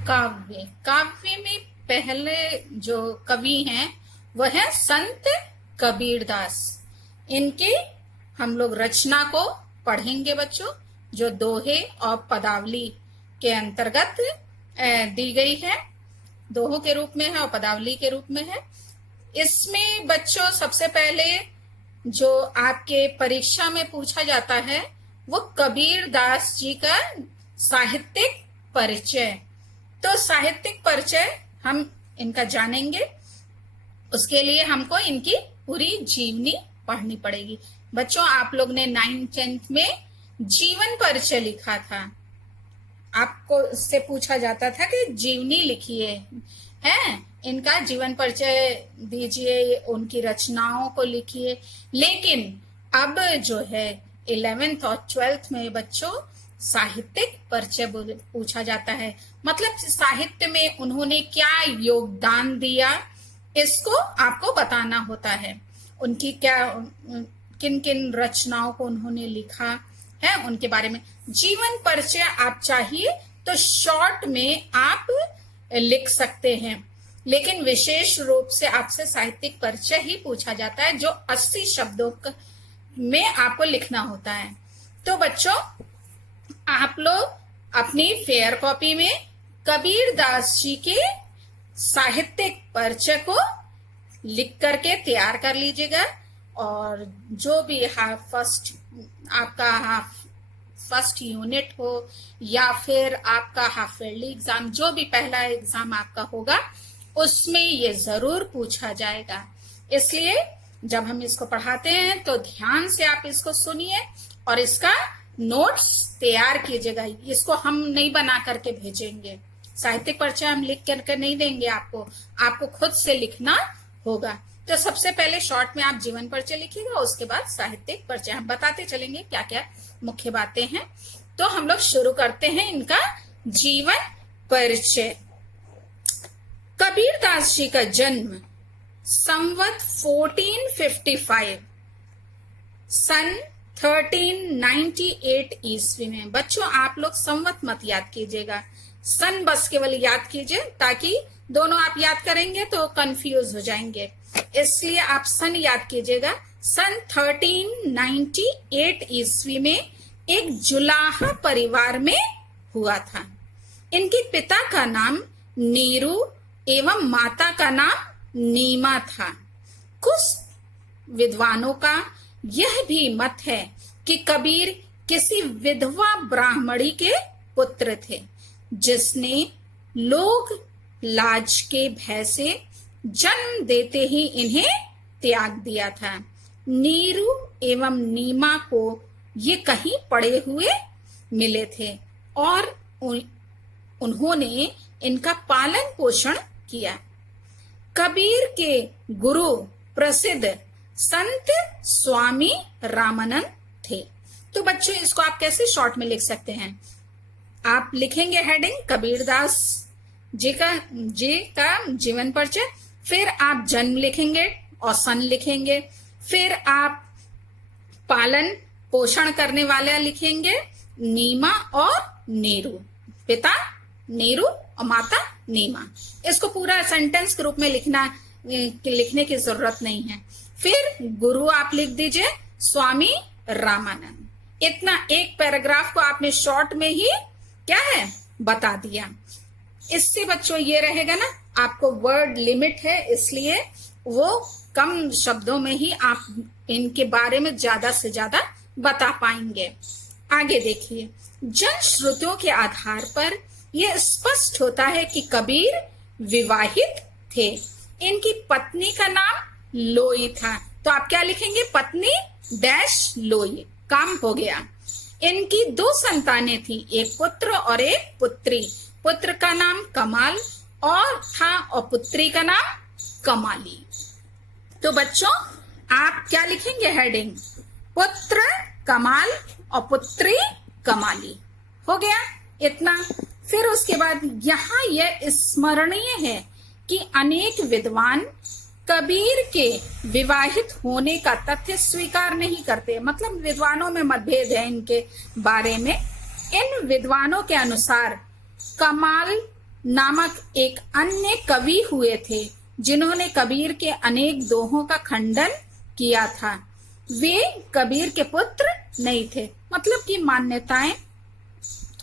काव्य। काव्य में पहले जो कवि हैं वह है संत कबीरदास। इनके हम लोग रचना को पढ़ेंगे बच्चों, जो दोहे और पदावली के अंतर्गत दी गई है। दोहों के रूप में है और पदावली के रूप में है। इसमें बच्चों सबसे पहले जो आपके परीक्षा में पूछा जाता है वो कबीरदास जी का साहित्यिक परिचय। तो साहित्यिक परिचय हम इनका जानेंगे, उसके लिए हमको इनकी पूरी जीवनी पढ़नी पड़ेगी। बच्चों आप लोग ने 9th-10th में जीवन परिचय लिखा था, आपको इससे पूछा जाता था कि जीवनी लिखिए, हैं इनका जीवन परिचय दीजिए, उनकी रचनाओं को लिखिए। लेकिन अब जो है 11th और 12th में बच्चों साहित्यिक परिचय पूछा जाता है, मतलब साहित्य में उन्होंने क्या योगदान दिया इसको आपको बताना होता है। उनकी क्या किन किन रचनाओं को उन्होंने लिखा है उनके बारे में। जीवन परिचय आप चाहिए तो शॉर्ट में आप लिख सकते हैं, लेकिन विशेष रूप से आपसे साहित्यिक परिचय ही पूछा जाता है जो 80 शब्दों में आपको लिखना होता है। तो बच्चों आप लोग अपनी फेयर कॉपी में कबीरदास जी के साहित्यिक परिचय को लिख करके तैयार कर लीजिएगा। और जो भी आपका फर्स्ट यूनिट हो या फिर आपका हाफ ईयरली एग्जाम, जो भी पहला एग्जाम आपका होगा उसमें ये जरूर पूछा जाएगा। इसलिए जब हम इसको पढ़ाते हैं तो ध्यान से आप इसको सुनिए और इसका नोट्स तैयार कीजिएगा। इसको हम नहीं बना करके भेजेंगे, साहित्यिक परिचय हम लिख करके नहीं देंगे आपको खुद से लिखना होगा। तो सबसे पहले शॉर्ट में आप जीवन परिचय लिखिएगा, उसके बाद साहित्यिक परिचय हम बताते चलेंगे क्या क्या मुख्य बातें हैं। तो हम लोग शुरू करते हैं इनका जीवन परिचय। कबीरदास जी का जन्म संवत 1455 सन 1398 ईस्वी में। बच्चों आप लोग संवत मत याद कीजिएगा, सन बस केवल याद कीजिए, ताकि दोनों आप याद करेंगे तो कंफ्यूज हो जाएंगे। इसलिए आप सन याद कीजिएगा। सन 1398 ईस्वी में एक जुलाहा परिवार में हुआ था। इनके पिता का नाम नीरू एवं माता का नाम नीमा था। कुछ विद्वानों का यह भी मत है कि कबीर किसी विधवा ब्राह्मणी के पुत्र थे, जिसने लोग लाज के भय से जन्म देते ही इन्हें त्याग दिया था। नीरू एवं नीमा को ये कहीं पड़े हुए मिले थे और उन्होंने इनका पालन पोषण किया। कबीर के गुरु प्रसिद्ध संत स्वामी रामानंद थे। तो बच्चों इसको आप कैसे शॉर्ट में लिख सकते हैं? आप लिखेंगे हेडिंग कबीरदास जी का जीवन परिचय, फिर आप जन्म लिखेंगे और सन लिखेंगे, फिर आप पालन पोषण करने वाला लिखेंगे नीमा और नीरू, पिता नीरू और माता नीमा। इसको पूरा सेंटेंस के रूप में लिखने की जरूरत नहीं है। फिर गुरु आप लिख दीजिए स्वामी रामानंद। इतना एक पैराग्राफ को आपने शॉर्ट में ही क्या है बता दिया। इससे बच्चों ये रहेगा ना, आपको वर्ड लिमिट है इसलिए वो कम शब्दों में ही आप इनके बारे में ज्यादा से ज्यादा बता पाएंगे। आगे देखिए, जन श्रुतियों के आधार पर यह स्पष्ट होता है कि कबीर विवाहित थे। इनकी पत्नी का नाम लोई था, तो आप क्या लिखेंगे? पत्नी डैश लोई, काम हो गया। इनकी 2 संतानें थी, एक पुत्र और एक पुत्री। पुत्र का नाम कमाल और पुत्री का नाम कमाली। तो बच्चों आप क्या लिखेंगे हेडिंग? पुत्र कमाल और पुत्री कमाली। हो गया इतना। फिर उसके बाद यहाँ यह स्मरणीय है कि अनेक विद्वान कबीर के विवाहित होने का तथ्य स्वीकार नहीं करते। मतलब विद्वानों में मतभेद है इनके बारे में। इन विद्वानों के अनुसार कमाल नामक एक अन्य कवि हुए थे जिन्होंने कबीर के अनेक दोहों का खंडन किया था। वे कबीर के पुत्र नहीं थे। मतलब कि मान्यताएं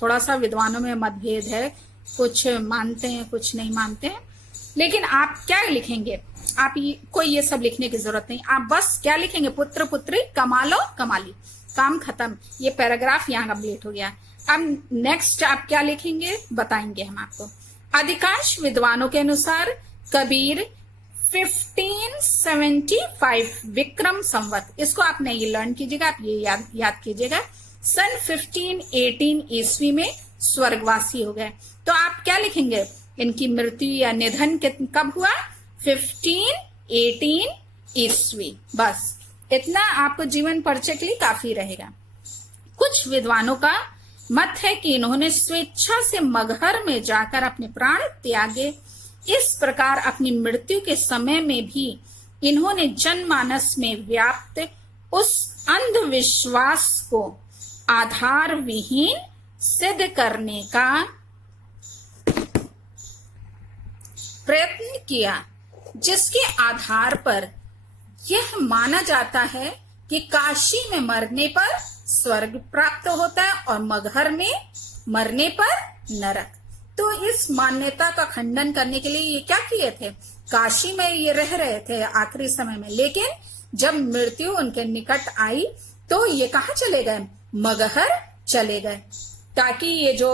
थोड़ा सा विद्वानों में मतभेद है, कुछ मानते हैं कुछ नहीं मानते हैं। लेकिन आप क्या लिखेंगे, आप कोई ये सब लिखने की जरूरत नहीं, आप बस क्या लिखेंगे, पुत्र पुत्री कमालो कमाली, काम खत्म। ये पैराग्राफ यहाँ कंप्लीट हो गया। अब नेक्स्ट आप क्या लिखेंगे बताएंगे हम आपको। अधिकांश विद्वानों के अनुसार कबीर 1575 विक्रम संवत, इसको आप नहीं लर्न कीजिएगा, आप ये याद कीजिएगा, सन 1518 ईस्वी में स्वर्गवासी हो गए। तो आप क्या लिखेंगे, इनकी मृत्यु या निधन कब हुआ, 1518 ईस्वी। बस इतना आपको जीवन परिचय के लिए काफी रहेगा। कुछ विद्वानों का मत है कि इन्होंने स्वेच्छा से मगहर में जाकर अपने प्राण त्यागे। इस प्रकार अपनी मृत्यु के समय में भी इन्होंने जनमानस में व्याप्त उस अंधविश्वास को आधार विहीन सिद्ध करने का प्रयत्न किया, जिसके आधार पर यह माना जाता है कि काशी में मरने पर स्वर्ग प्राप्त होता है और मगहर में मरने पर नरक। तो इस मान्यता का खंडन करने के लिए ये क्या किए थे, काशी में ये रह रहे थे आखिरी समय में, लेकिन जब मृत्यु उनके निकट आई तो ये कहाँ चले गए, मगहर चले गए, ताकि ये जो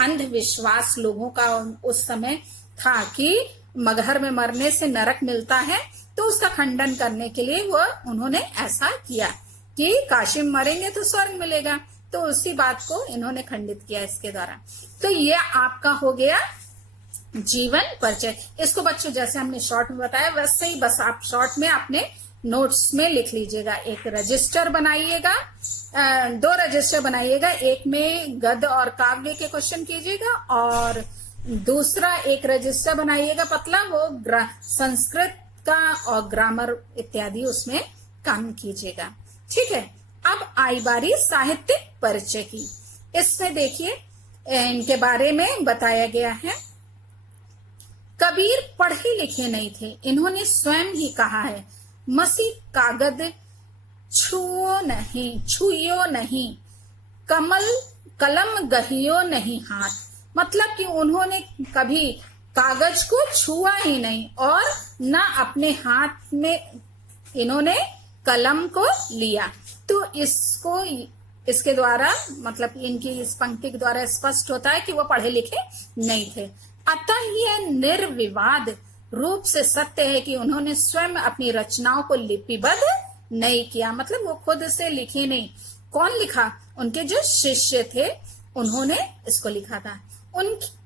अंधविश्वास लोगों का उस समय था कि मगहर में मरने से नरक मिलता है, तो उसका खंडन करने के लिए उन्होंने ऐसा किया कि काशी में मरेंगे तो स्वर्ग मिलेगा। तो उसी बात को इन्होंने खंडित किया इसके द्वारा। तो ये आपका हो गया जीवन परिचय। इसको बच्चों जैसे हमने शॉर्ट में बताया वैसे ही बस आप शॉर्ट में अपने नोट्स में लिख लीजिएगा। एक रजिस्टर बनाइएगा, 2 रजिस्टर बनाइएगा, एक में गद्य और काव्य के क्वेश्चन कीजिएगा और दूसरा एक रजिस्टर बनाइएगा पतला, वो संस्कृत का और ग्रामर इत्यादि उसमें काम कीजिएगा। ठीक है, अब आई बारी साहित्यिक परिचय की। इसमें देखिए इनके बारे में बताया गया है। कबीर पढ़े लिखे नहीं थे, इन्होंने स्वयं ही कहा है, मसी कागद छुइयो नहीं, कलम गहियो नहीं हाथ। मतलब कि उन्होंने कभी कागज को छुआ ही नहीं और न अपने हाथ में इन्होंने कलम को लिया। तो इसके द्वारा मतलब इनकी इस पंक्ति के द्वारा स्पष्ट होता है कि वो पढ़े लिखे नहीं थे। अतः यह निर्विवाद रूप से सत्य है कि उन्होंने स्वयं अपनी रचनाओं को लिपिबद्ध नहीं किया। मतलब वो खुद से लिखे नहीं, कौन लिखा, उनके जो शिष्य थे उन्होंने इसको लिखा था।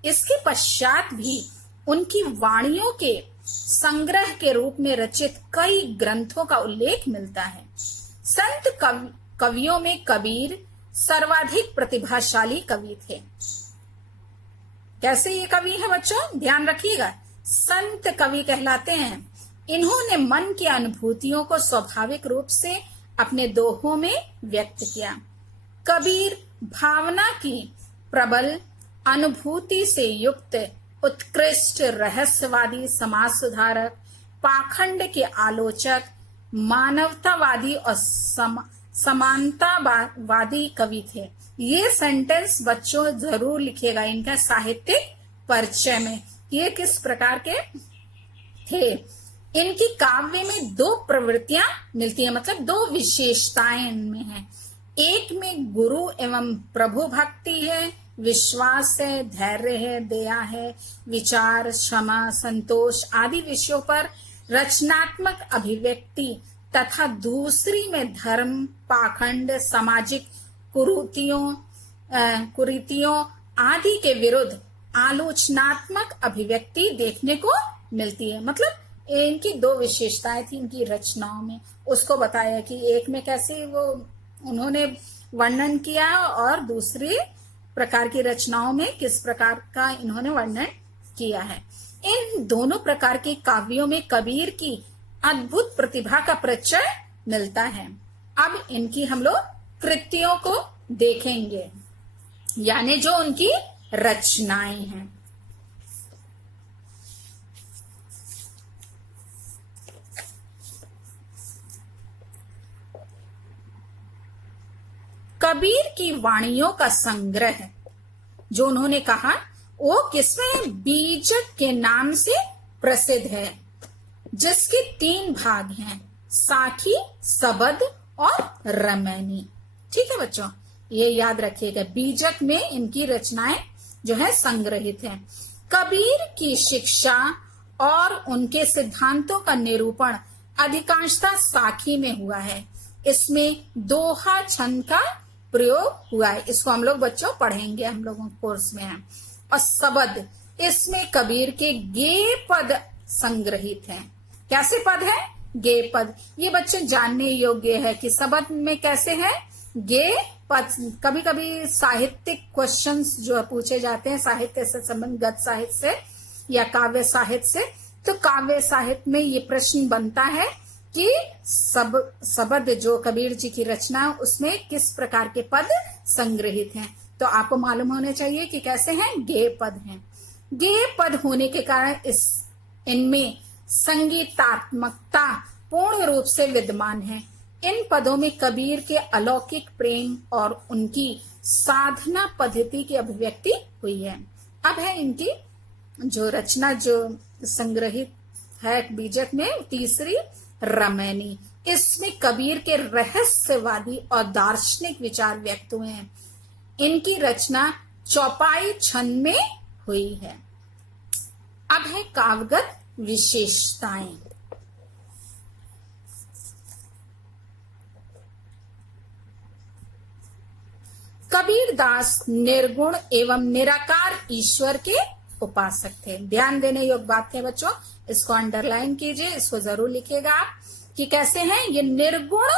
इसके पश्चात भी उनकी वाणियों के संग्रह के रूप में रचित कई ग्रंथों का उल्लेख मिलता है। संत कवियों में कबीर सर्वाधिक प्रतिभाशाली कवि थे। कैसे ये कवि है बच्चों, ध्यान रखिएगा, संत कवि कहलाते हैं। इन्होंने मन की अनुभूतियों को स्वाभाविक रूप से अपने दोहों में व्यक्त किया। कबीर भावना की प्रबल अनुभूति से युक्त उत्कृष्ट रहस्यवादी, समाज सुधारक, पाखंड के आलोचक, मानवतावादी और समानतावादी कवि थे। ये सेंटेंस बच्चों जरूर लिखिएगा इनका साहित्यिक परिचय में, ये किस प्रकार के थे। इनकी काव्य में 2 प्रवृत्तियां मिलती है, मतलब 2 विशेषताएं इनमें हैं। एक में गुरु एवं प्रभु भक्ति है, विश्वास है, धैर्य है, दया है, विचार, क्षमा, संतोष आदि विषयों पर रचनात्मक अभिव्यक्ति तथा दूसरी में धर्म, पाखंड, सामाजिक कुरीतियों आदि के विरुद्ध आलोचनात्मक अभिव्यक्ति देखने को मिलती है। मतलब इनकी 2 विशेषताएं थी इनकी रचनाओं में, उसको बताया कि एक में कैसे वो उन्होंने वर्णन किया और दूसरी प्रकार की रचनाओं में किस प्रकार का इन्होंने वर्णन किया है। इन दोनों प्रकार के काव्यों में कबीर की अद्भुत प्रतिभा का परिचय मिलता है। अब इनकी हम लोग कृतियों को देखेंगे, यानी जो उनकी रचनाएं हैं। कबीर की वाणियों का संग्रह जो उन्होंने कहा वो किसमें, बीजक के नाम से प्रसिद्ध है, जिसके 3 भाग हैं, साखी, सबद और रमैनी। ठीक है बच्चों, ये याद रखिएगा, बीजक में इनकी रचनाएं जो है संग्रहित हैं। कबीर की शिक्षा और उनके सिद्धांतों का निरूपण अधिकांशतः साखी में हुआ है। इसमें दोहा छंद का प्रयोग हुआ है, इसको हम लोग बच्चों पढ़ेंगे, हम लोगों कोर्स में है। और सबद, इसमें कबीर के गेय पद संग्रहित हैं। कैसे पद है, गेय पद। ये बच्चे जानने योग्य है कि सबद में कैसे है, गेय पद। कभी कभी साहित्यिक क्वेश्चंस जो पूछे जाते हैं साहित्य से संबंध, गद्य साहित्य से या काव्य साहित्य से, तो काव्य साहित्य में ये प्रश्न बनता है कि सबद जो कबीर जी की रचना है उसमें किस प्रकार के पद संग्रहित हैं। तो आपको मालूम होने चाहिए कि कैसे हैं, गेय पद हैं। गेय पद होने के कारण इनमें संगीतात्मकता पूर्ण रूप से विद्यमान है। इन पदों में कबीर के अलौकिक प्रेम और उनकी साधना पद्धति की अभिव्यक्ति हुई है। अब है इनकी जो रचना जो संग्रहित है बीजक में, तीसरी रमैनी। इसमें कबीर के रहस्यवादी और दार्शनिक विचार व्यक्त हुए हैं। इनकी रचना चौपाई छंद में हुई है। अब है काव्यगत विशेषताएं। कबीर दास निर्गुण एवं निराकार ईश्वर के उपासक थे। ध्यान देने योग्य बात है बच्चों, इसको अंडरलाइन कीजिए, इसको जरूर लिखिएगा आप कि कैसे हैं ये निर्गुण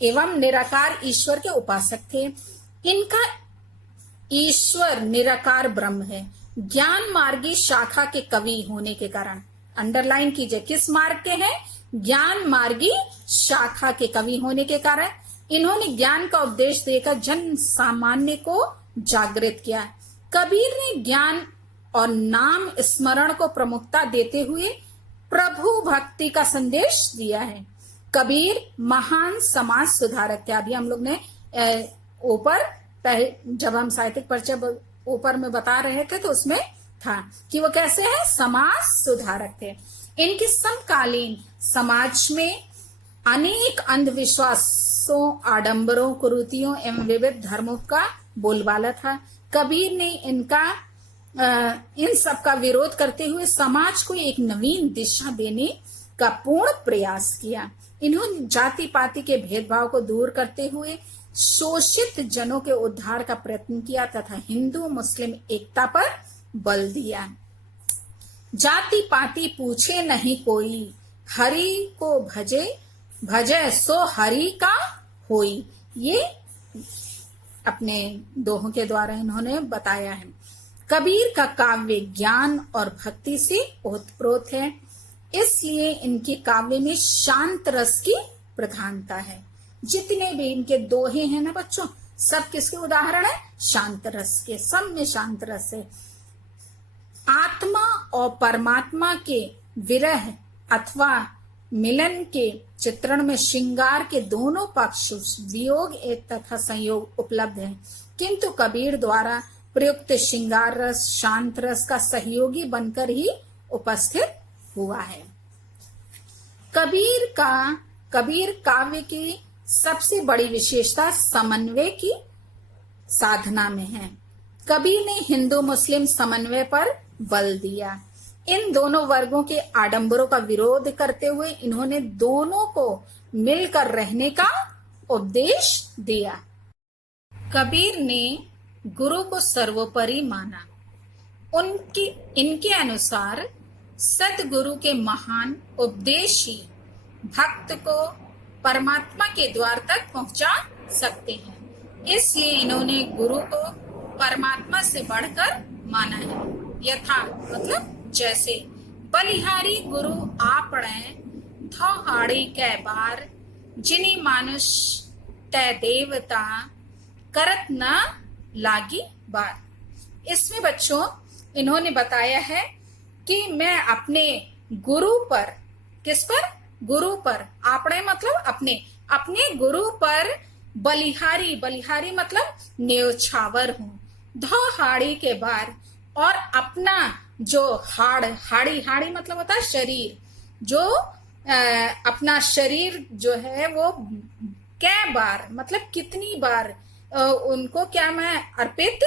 एवं निराकार ईश्वर के उपासक थे। इनका ईश्वर निराकार ब्रह्म है। ज्ञान मार्गी शाखा के कवि होने के कारण, अंडरलाइन कीजिए, किस मार्ग के हैं, ज्ञान मार्गी शाखा के कवि होने के कारण इन्होंने ज्ञान का उपदेश देकर जन सामान्य को जागृत किया। कबीर ने ज्ञान और नाम स्मरण को प्रमुखता देते हुए प्रभु भक्ति का संदेश दिया है। कबीर महान समाज सुधारक थे। अभी हम लोग ने ऊपर जब हम साहित्यिक परिचय ऊपर में बता रहे थे तो उसमें था कि वो कैसे है, समाज सुधारक थे। इनके समकालीन समाज में अनेक अंधविश्वासों, आडंबरों, कुरीतियों एवं विविध धर्मों का बोलबाला था। कबीर ने इन सब का विरोध करते हुए समाज को एक नवीन दिशा देने का पूर्ण प्रयास किया। इन्होंने जाति पाति के भेदभाव को दूर करते हुए शोषित जनों के उद्धार का प्रयत्न किया तथा हिंदू मुस्लिम एकता पर बल दिया। जाति पाति पूछे नहीं कोई, हरि को भजे भजे सो हरि का होई। ये अपने दोहों के द्वारा इन्होंने बताया है। कबीर का काव्य ज्ञान और भक्ति से ओतप्रोत है, इसलिए इनके काव्य में शांत रस की प्रधानता है। जितने भी इनके दोहे हैं ना बच्चों, सब किसके उदाहरण है, शांत रस के। सब में शांत रस है। आत्मा और परमात्मा के विरह अथवा मिलन के चित्रण में श्रृंगार के दोनों पक्ष, वियोग तथा संयोग उपलब्ध है, किंतु कबीर द्वारा प्रयुक्त श्रृंगार रस शांत रस का सहयोगी बनकर ही उपस्थित हुआ है। कबीर काव्य की सबसे बड़ी विशेषता समन्वय की साधना में है। कबीर ने हिंदू मुस्लिम समन्वय पर बल दिया। इन दोनों वर्गों के आडंबरों का विरोध करते हुए इन्होंने दोनों को मिलकर रहने का उपदेश दिया। कबीर ने गुरु को सर्वोपरि माना। इनके अनुसार सतगुरु के महान उपदेश ही भक्त को परमात्मा के द्वार तक पहुंचा सकते हैं। इसलिए इन्होंने गुरु को परमात्मा से बढ़कर माना है। यथा मतलब जैसे बलिहारी गुरु आपणे थौहाड़ी कै बार, जिनी मानुष तय देवता करत न लागी बार। इसमें बच्चों इन्होंने बताया है कि मैं अपने गुरु पर, किस पर, गुरु पर, आपणे मतलब अपने गुरु पर बलिहारी, बलिहारी मतलब न्योछावर हूँ, धौहाड़ी के बार, और अपना जो हाड़ी, हाड़ी मतलब होता है शरीर, जो अपना शरीर जो है वो कै बार मतलब कितनी बार उनको क्या मैं अर्पित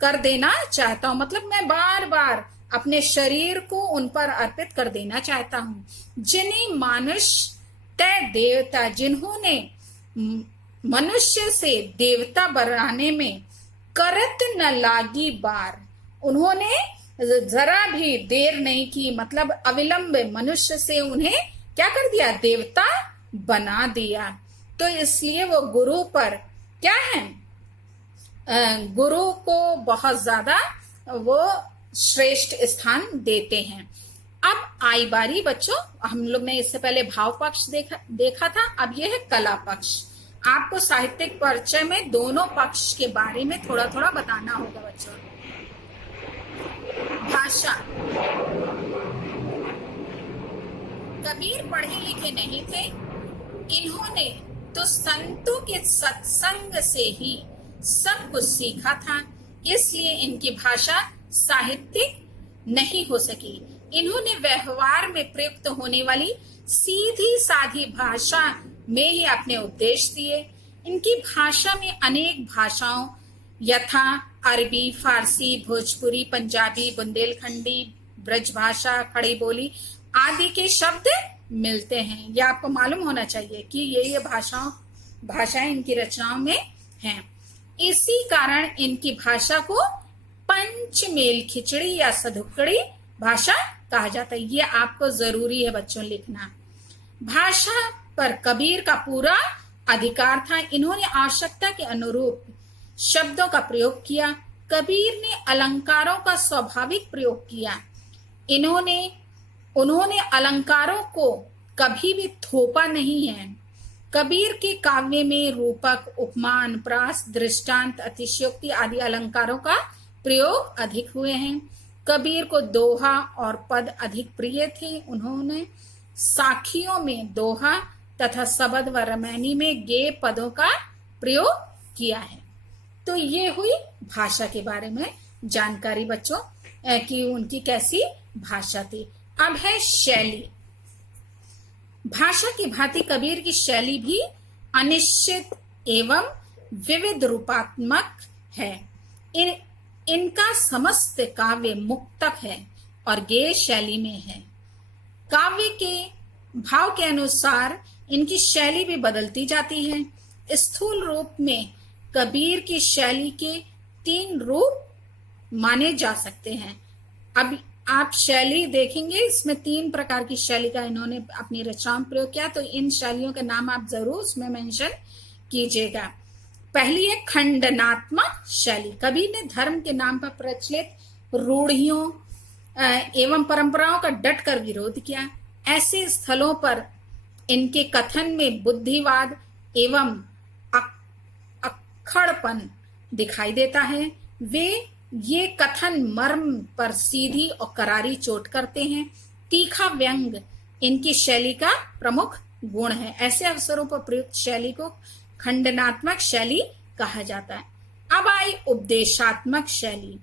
कर देना चाहता हूँ, मतलब मैं बार बार अपने शरीर को उन पर अर्पित कर देना चाहता हूँ। जिन्हें मानुष तय देवता, जिन्होंने मनुष्य से देवता बनाने में करत न लागी बार, उन्होंने जरा भी देर नहीं की, मतलब अविलंब मनुष्य से उन्हें क्या कर दिया, देवता बना दिया। तो इसलिए वो गुरु पर क्या है, गुरु को बहुत ज्यादा वो श्रेष्ठ स्थान देते हैं। अब आई बारी बच्चों, हम लोग ने इससे पहले भाव पक्ष देखा था, अब ये है कला पक्ष। आपको साहित्यिक परिचय में दोनों पक्ष के बारे में थोड़ा थोड़ा बताना होगा बच्चों। भाषा, कबीर पढ़े लिखे नहीं थे, इन्होंने तो संतों के सत्संग से ही सब कुछ सीखा था, इसलिए इनकी भाषा साहित्यिक नहीं हो सकी। इन्होंने व्यवहार में प्रयुक्त होने वाली सीधी साधी भाषा में ही अपने उपदेश दिए। इनकी भाषा में अनेक भाषाओं यथा अरबी, फारसी, भोजपुरी, पंजाबी, बुंदेलखंडी, ब्रजभाषा, खड़ी बोली आदि के शब्द मिलते हैं। यह आपको मालूम होना चाहिए कि ये भाषाएं इनकी रचनाओं में हैं। इसी कारण इनकी भाषा को पंचमेल खिचड़ी या सधुकड़ी भाषा कहा जाता है। ये आपको जरूरी है बच्चों लिखना। भाषा पर कबीर का पूरा अधिकार था। इन्होंने आवश्यकता के अनुरूप शब्दों का प्रयोग किया। कबीर ने अलंकारों का स्वाभाविक प्रयोग किया। उन्होंने अलंकारों को कभी भी थोपा नहीं है। कबीर के काव्य में रूपक, उपमान, प्रास, दृष्टांत, अतिशयोक्ति आदि अलंकारों का प्रयोग अधिक हुए हैं। कबीर को दोहा और पद अधिक प्रिय थे। उन्होंने साखियों में दोहा तथा सबद व रमैनी में गेय पदों का प्रयोग किया है। तो ये हुई भाषा के बारे में जानकारी बच्चों कि उनकी कैसी भाषा थी। अब है शैली। भाषा की भांति कबीर की शैली भी अनिश्चित एवं विविध रूपात्मक है। इनका समस्त काव्य मुक्तक है और गेय शैली में है। काव्य के भाव के अनुसार इनकी शैली भी बदलती जाती है। स्थूल रूप में कबीर की शैली के 3 रूप माने जा सकते हैं। अब आप शैली देखेंगे, इसमें 3 प्रकार की शैली का इन्होंने अपनी रचनाओं में प्रयोग किया, तो इन शैलियों के नाम आप जरूर उसमें मेंशन कीजिएगा। पहली है खंडनात्मक शैली। कबीर ने धर्म के नाम पर प्रचलित रूढ़ियों एवं परंपराओं का डट कर विरोध किया। ऐसे स्थलों पर इनके कथन में बुद्धिवाद एवं अक्खड़पन दिखाई देता है। वे ये कथन मर्म पर सीधी और करारी चोट करते हैं। तीखा व्यंग इनकी शैली का प्रमुख गुण है। ऐसे अवसरों पर प्रयुक्त शैली को खंडनात्मक शैली कहा जाता है। अब आई उपदेशात्मक शैली।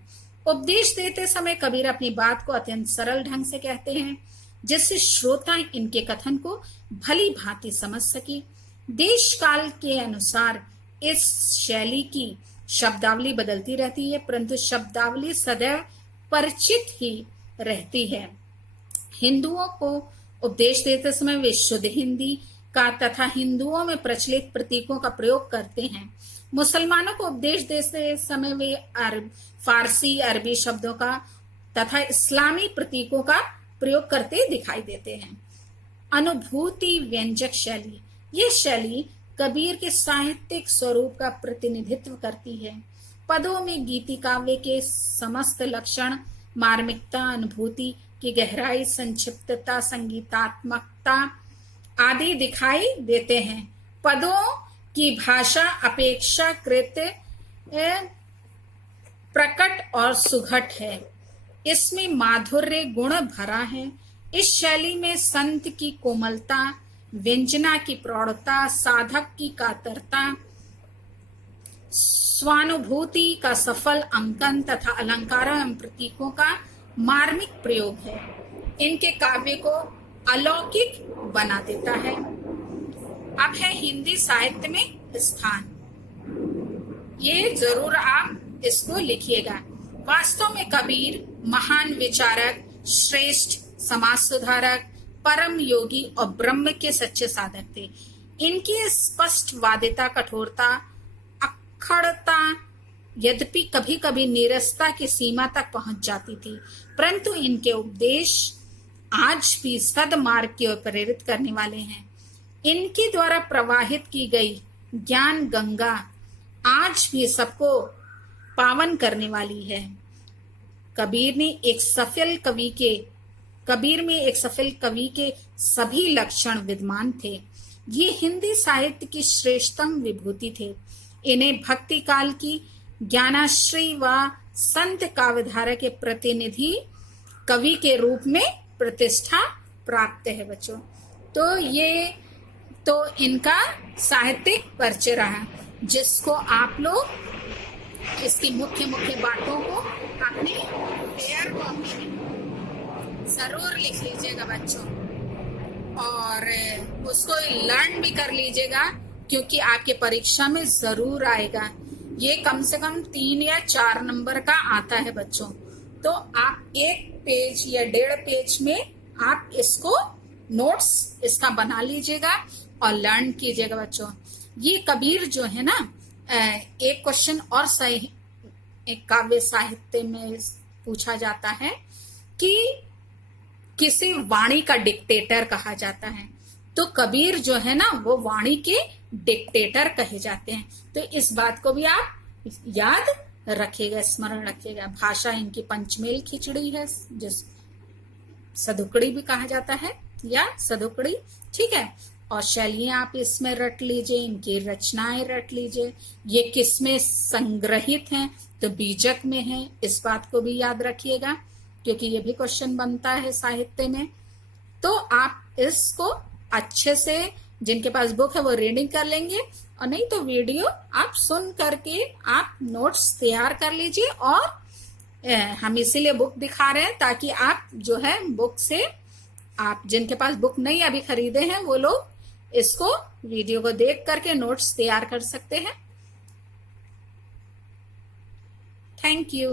उपदेश देते समय कबीर अपनी बात को अत्यंत सरल ढंग से कहते हैं, जिससे श्रोता इनके कथन को भली भांति समझ सके। देश काल के अनुसार इस शैली की शब्दावली बदलती रहती है, परंतु शब्दावली सदैव परिचित ही रहती है। हिंदुओं को उपदेश देते समय वे शुद्ध हिंदी का तथा हिंदुओं में प्रचलित प्रतीकों का प्रयोग करते हैं। मुसलमानों को उपदेश देते समय वे फारसी, अरबी शब्दों का तथा इस्लामी प्रतीकों का प्रयोग करते दिखाई देते हैं। अनुभूति व्यंजक शैली। यह शैली कबीर के साहित्यिक स्वरूप का प्रतिनिधित्व करती है। पदों में गीति काव्य के समस्त लक्षण, मार्मिकता, अनुभूति की गहराई, संक्षिप्तता, संगीतात्मकता आदि दिखाई देते हैं। पदों की भाषा अपेक्षाकृत प्रकट और सुघट है। इसमें माधुर्य गुण भरा है। इस शैली में संत की कोमलता, व्यंजना की प्रौढ़ता, साधक की कातरता स्वानुभूति का सफल अंकन तथा अलंकारों एवं प्रतीकों का मार्मिक प्रयोग है। इनके काव्य को अलौकिक बना देता है। अब है हिंदी साहित्य में स्थान। ये जरूर आप इसको लिखिएगा। वास्तव में कबीर महान विचारक, श्रेष्ठ समाज सुधारक, परम योगी और ब्रह्म के सच्चे साधक थे। इनकी स्पष्टवादिता, कठोरता, अक्खड़ता यद्यपि कभी कभी नीरसता की सीमा तक पहुंच जाती थी, परंतु इनके उपदेश आज भी सद्मार्ग की ओर प्रेरित करने वाले हैं। इनके द्वारा प्रवाहित की गई ज्ञान गंगा आज भी सबको पावन करने वाली है। कबीर में एक सफल कवि के सभी लक्षण विद्यमान थे। ये हिंदी साहित्य की श्रेष्ठतम विभूति थे। इन्हें भक्ति काल की ज्ञानाश्रय व संत काव्यधारा के प्रतिनिधि कवि के रूप में प्रतिष्ठा प्राप्त है बच्चों। तो ये तो इनका साहित्यिक परिचय रहा, जिसको आप लोग इसकी मुख्य बातों को अपने पेयर कॉपी में जरूर लिख लीजिएगा बच्चों, और उसको लर्न भी कर लीजिएगा, क्योंकि आपके परीक्षा में जरूर आएगा। ये कम से कम 3 या 4 नंबर का आता है बच्चों। तो आप 1 पेज या 1.5 पेज में आप इसको नोट्स इसका बना लीजिएगा और लर्न कीजिएगा बच्चों। ये कबीर जो है ना, एक क्वेश्चन और सही एक काव्य साहित्य में पूछा जाता है कि किसे वाणी का डिक्टेटर कहा जाता है। तो कबीर जो है ना, वो वाणी के डिक्टेटर कहे जाते हैं। तो इस बात को भी आप याद रखिएगा, स्मरण रखिएगा। भाषा इनकी पंचमेल खिचड़ी है, जिस सदुकड़ी भी कहा जाता है या सदुकड़ी, ठीक है। और शैलियां आप इसमें रट लीजिए, इनकी रचनाएं रट लीजिए। ये किसमें संग्रहित हैं, तो बीजक में है। इस बात को भी याद रखिएगा, क्योंकि ये भी क्वेश्चन बनता है साहित्य में। तो आप इसको अच्छे से, जिनके पास बुक है वो रीडिंग कर लेंगे, और नहीं तो वीडियो आप सुन करके आप नोट्स तैयार कर लीजिए। और हम इसीलिए बुक दिखा रहे हैं ताकि आप जो है बुक से, आप जिनके पास बुक नहीं अभी खरीदे हैं वो लोग इसको वीडियो को देख करके नोट्स तैयार कर सकते हैं। Thank you.